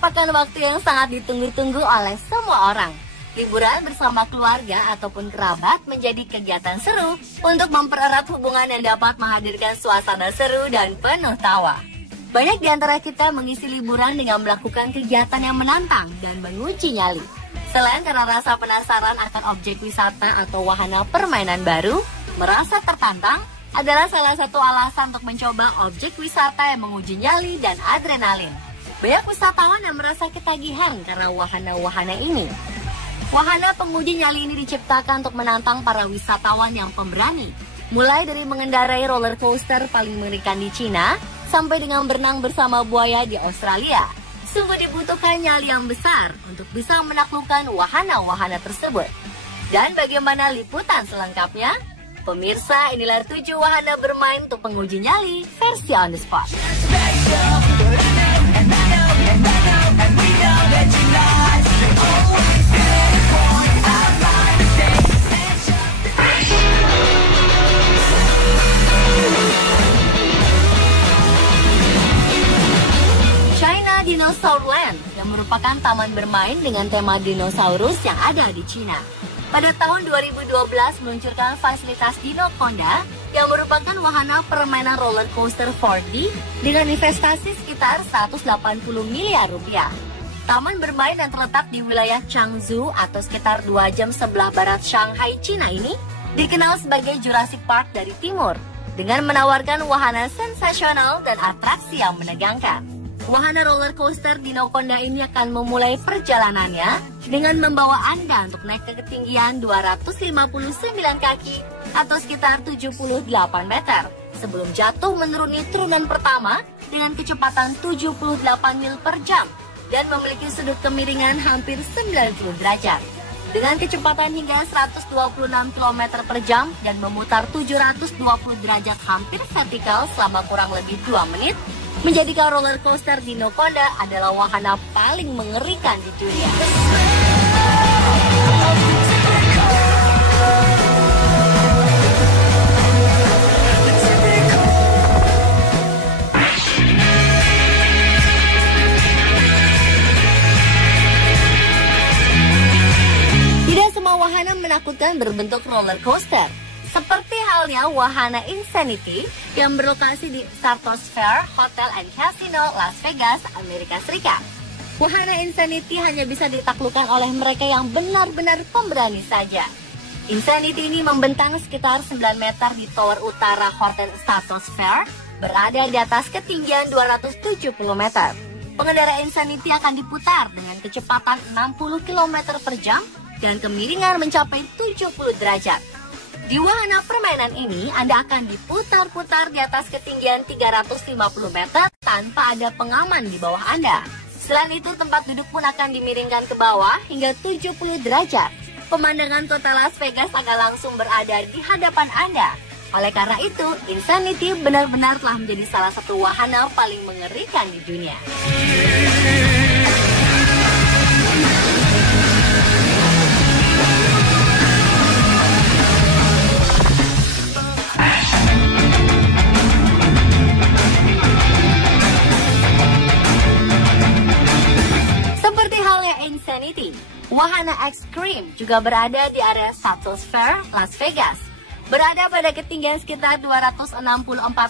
merupakan waktu yang sangat ditunggu-tunggu oleh semua orang. Liburan bersama keluarga ataupun kerabat menjadi kegiatan seru untuk mempererat hubungan yang dapat menghadirkan suasana seru dan penuh tawa. Banyak di antara kita mengisi liburan dengan melakukan kegiatan yang menantang dan menguji nyali. Selain karena rasa penasaran akan objek wisata atau wahana permainan baru, merasa tertantang adalah salah satu alasan untuk mencoba objek wisata yang menguji nyali dan adrenalin. Banyak wisatawan yang merasa ketagihan karena wahana-wahana ini. Wahana penguji nyali ini diciptakan untuk menantang para wisatawan yang pemberani. Mulai dari mengendarai roller coaster paling mengerikan di Cina, sampai dengan berenang bersama buaya di Australia. Sungguh dibutuhkan nyali yang besar untuk bisa menaklukkan wahana-wahana tersebut. Dan bagaimana liputan selengkapnya? Pemirsa, inilah 7 wahana bermain untuk penguji nyali versi on the spot. China Dinosaur Land yang merupakan taman bermain dengan tema dinosaurus yang ada di Cina. Pada tahun 2012 meluncurkan fasilitas Dinoconda yang merupakan wahana permainan roller coaster 4D dengan investasi sekitar 180 miliar rupiah. Taman bermain yang terletak di wilayah Changzhou atau sekitar 2 jam sebelah barat Shanghai, Cina ini dikenal sebagai Jurassic Park dari timur dengan menawarkan wahana sensasional dan atraksi yang menegangkan. Wahana roller coaster Dinoconda ini akan memulai perjalanannya dengan membawa Anda untuk naik ke ketinggian 259 kaki atau sekitar 78 meter sebelum jatuh menuruni turunan pertama dengan kecepatan 78 mil per jam dan memiliki sudut kemiringan hampir 90 derajat. Dengan kecepatan hingga 126 km per jam dan memutar 720 derajat hampir vertikal selama kurang lebih 2 menit, menjadikan roller coaster Dinoconda adalah wahana paling mengerikan di dunia. Tidak semua wahana menakutkan berbentuk roller coaster. Seperti halnya wahana Insanity yang berlokasi di Stratosphere Hotel and Casino, Las Vegas, Amerika Serikat. Wahana Insanity hanya bisa ditaklukkan oleh mereka yang benar-benar pemberani saja. Insanity ini membentang sekitar 9 meter di tower utara Hotel Stratosphere, berada di atas ketinggian 270 meter. Pengendara Insanity akan diputar dengan kecepatan 60 km per jam dan kemiringan mencapai 70 derajat. Di wahana permainan ini, Anda akan diputar-putar di atas ketinggian 350 meter tanpa ada pengaman di bawah Anda. Selain itu, tempat duduk pun akan dimiringkan ke bawah hingga 70 derajat. Pemandangan kota Las Vegas akan langsung berada di hadapan Anda. Oleh karena itu, Insanity benar-benar telah menjadi salah satu wahana paling mengerikan di dunia. Insanity. Wahana Extreme juga berada di area Stratosphere, Las Vegas. Berada pada ketinggian sekitar 264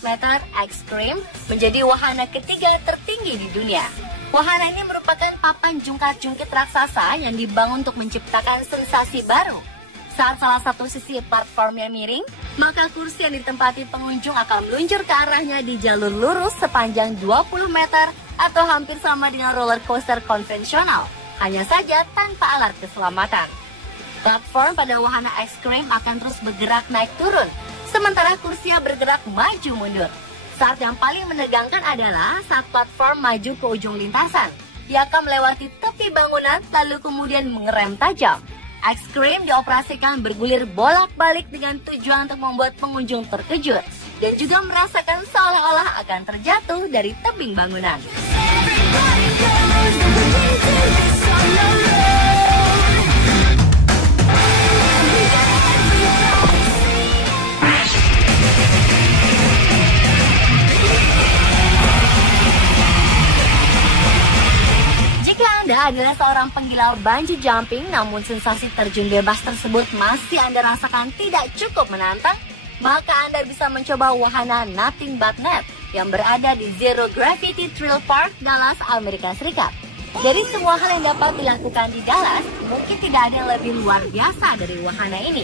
meter, Extreme menjadi wahana ketiga tertinggi di dunia. Wahana ini merupakan papan jungkat-jungkit raksasa yang dibangun untuk menciptakan sensasi baru. Saat salah satu sisi platformnya miring, maka kursi yang ditempati pengunjung akan meluncur ke arahnya di jalur lurus sepanjang 20 meter atau hampir sama dengan roller coaster konvensional. Hanya saja tanpa alat keselamatan. Platform pada wahana Extreme akan terus bergerak naik turun, sementara kursinya bergerak maju mundur. Saat yang paling menegangkan adalah saat platform maju ke ujung lintasan. Dia akan melewati tepi bangunan lalu kemudian mengerem tajam. Extreme dioperasikan bergulir bolak-balik dengan tujuan untuk membuat pengunjung terkejut dan juga merasakan seolah-olah akan terjatuh dari tebing bangunan. adalah seorang penggila bungee jumping, namun sensasi terjun bebas tersebut masih Anda rasakan tidak cukup menantang, maka Anda bisa mencoba wahana Nothing But Net yang berada di Zero Gravity Thrill Park, Dallas, Amerika Serikat. Dari semua hal yang dapat dilakukan di Dallas, mungkin tidak ada yang lebih luar biasa dari wahana ini.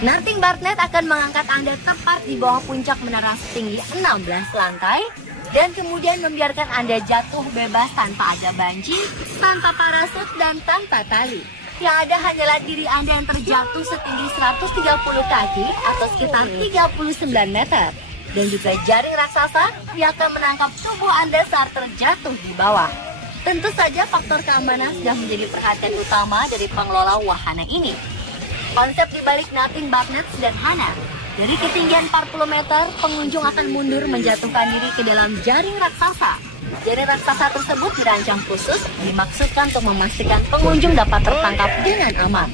Nothing But Net akan mengangkat Anda tepat di bawah puncak menara setinggi 16 lantai, dan kemudian membiarkan Anda jatuh bebas tanpa ada banci, tanpa parasut, dan tanpa tali. Yang ada hanyalah diri Anda yang terjatuh setinggi 130 kaki atau sekitar 39 meter. Dan juga jaring raksasa yang akan menangkap tubuh Anda saat terjatuh di bawah. Tentu saja faktor keamanan sudah menjadi perhatian utama dari pengelola wahana ini. Konsep dibalik Nothing But Net sederhana. Dari ketinggian 40 meter, pengunjung akan mundur menjatuhkan diri ke dalam jaring raksasa. Jaring raksasa tersebut dirancang khusus, dimaksudkan untuk memastikan pengunjung dapat tertangkap dengan aman.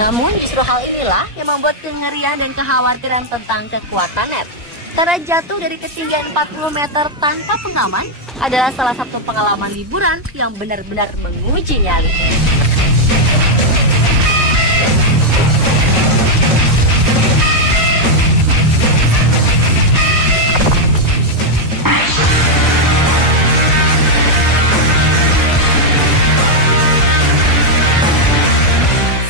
Namun justru hal inilah yang membuat kengerian dan kekhawatiran tentang kekuatan net. Karena jatuh dari ketinggian 40 meter tanpa pengaman adalah salah satu pengalaman liburan yang benar-benar menguji nyali.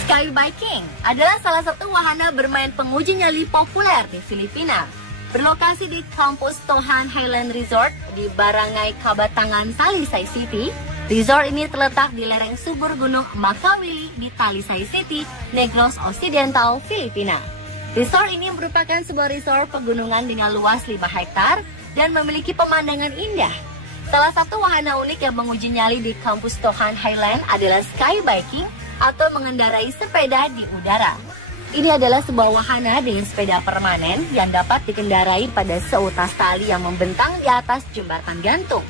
Skybiking adalah salah satu wahana bermain penguji nyali populer di Filipina. Berlokasi di kampus Tohan Highland Resort di Barangay Kabatangan, Talisay City. Resort ini terletak di lereng subur gunung Makawili di Talisay City, Negros Occidental, Filipina. Resort ini merupakan sebuah resort pegunungan dengan luas 5 hektar dan memiliki pemandangan indah. Salah satu wahana unik yang menguji nyali di kampus Tohan Highland adalah skybiking atau mengendarai sepeda di udara. Ini adalah sebuah wahana dengan sepeda permanen yang dapat dikendarai pada seutas tali yang membentang di atas jembatan gantung.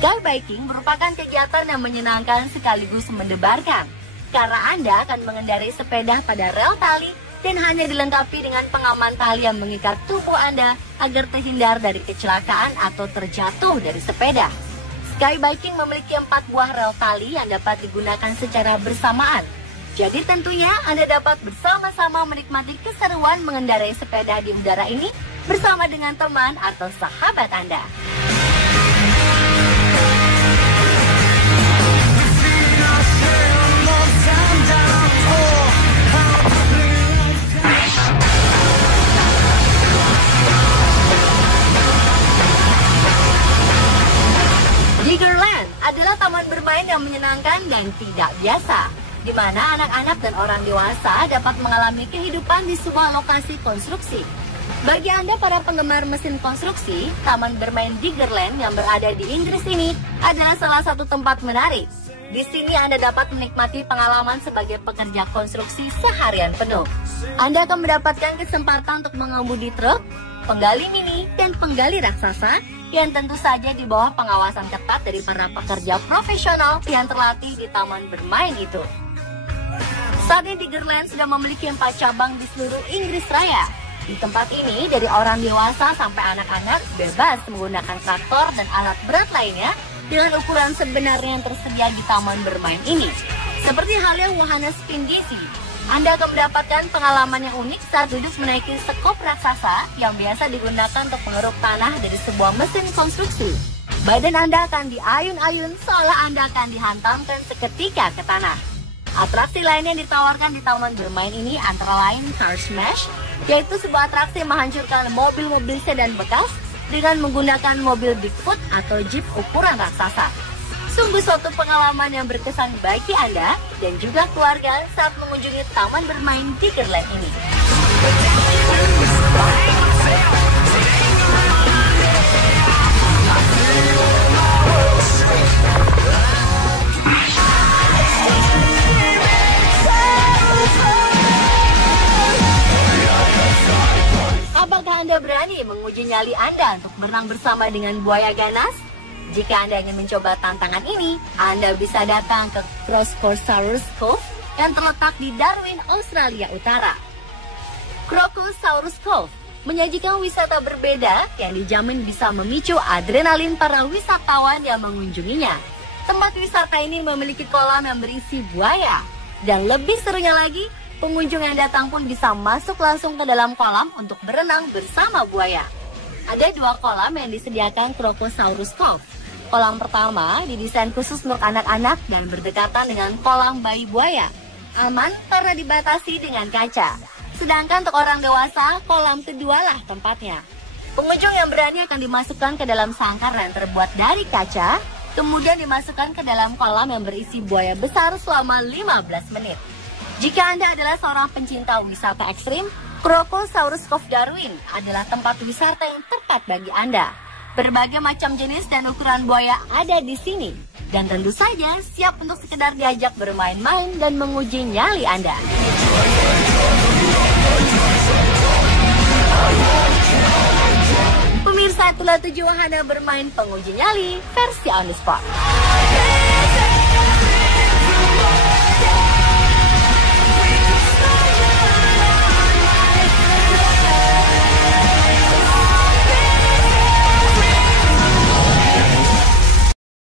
Skybiking merupakan kegiatan yang menyenangkan sekaligus mendebarkan, karena Anda akan mengendarai sepeda pada rel tali dan hanya dilengkapi dengan pengaman tali yang mengikat tubuh Anda agar terhindar dari kecelakaan atau terjatuh dari sepeda. Skybiking memiliki 4 buah rel tali yang dapat digunakan secara bersamaan. Jadi tentunya Anda dapat bersama-sama menikmati keseruan mengendarai sepeda di udara ini bersama dengan teman atau sahabat Anda. Diggerland adalah taman bermain yang menyenangkan dan tidak biasa, di mana anak-anak dan orang dewasa dapat mengalami kehidupan di sebuah lokasi konstruksi. Bagi Anda para penggemar mesin konstruksi, taman bermain Diggerland yang berada di Inggris ini adalah salah satu tempat menarik. Di sini Anda dapat menikmati pengalaman sebagai pekerja konstruksi seharian penuh. Anda akan mendapatkan kesempatan untuk mengemudi truk, penggali mini, dan penggali raksasa yang tentu saja di bawah pengawasan ketat dari para pekerja profesional yang terlatih di taman bermain itu. Saat ini Diggerland sudah memiliki 4 cabang di seluruh Inggris Raya. Di tempat ini, dari orang dewasa sampai anak-anak bebas menggunakan traktor dan alat berat lainnya dengan ukuran sebenarnya yang tersedia di taman bermain ini. Seperti halnya wahana Spin Daisy, Anda akan mendapatkan pengalaman yang unik saat duduk menaiki sekop raksasa yang biasa digunakan untuk mengeruk tanah dari sebuah mesin konstruksi. Badan Anda akan diayun-ayun seolah Anda akan dihantamkan seketika ke tanah. Atraksi lain yang ditawarkan di taman bermain ini antara lain Car Smash, yaitu sebuah atraksi yang menghancurkan mobil-mobil sedan bekas dengan menggunakan mobil Bigfoot atau Jeep ukuran raksasa. Sungguh suatu pengalaman yang berkesan bagi Anda dan juga keluarga saat mengunjungi taman bermain Diggerland ini. Apakah Anda berani menguji nyali Anda untuk berenang bersama dengan buaya ganas? Jika Anda ingin mencoba tantangan ini, Anda bisa datang ke Crocosaurus Cove yang terletak di Darwin, Australia Utara. Crocosaurus Cove menyajikan wisata berbeda yang dijamin bisa memicu adrenalin para wisatawan yang mengunjunginya. Tempat wisata ini memiliki kolam yang berisi buaya. Dan lebih serunya lagi, pengunjung yang datang pun bisa masuk langsung ke dalam kolam untuk berenang bersama buaya. Ada 2 kolam yang disediakan Crocosaurus Cove. Kolam pertama didesain khusus untuk anak-anak dan berdekatan dengan kolam bayi buaya. Aman karena dibatasi dengan kaca. Sedangkan untuk orang dewasa, kolam kedua lah tempatnya. Pengunjung yang berani akan dimasukkan ke dalam sangkar yang terbuat dari kaca, kemudian dimasukkan ke dalam kolam yang berisi buaya besar selama 15 menit. Jika Anda adalah seorang pencinta wisata ekstrim, Crocosaurus Cove Darwin adalah tempat wisata yang tepat bagi Anda. Berbagai macam jenis dan ukuran buaya ada di sini. Dan tentu saja siap untuk sekedar diajak bermain-main dan menguji nyali Anda. Pemirsa, itulah 7 wahana bermain penguji nyali versi on the spot.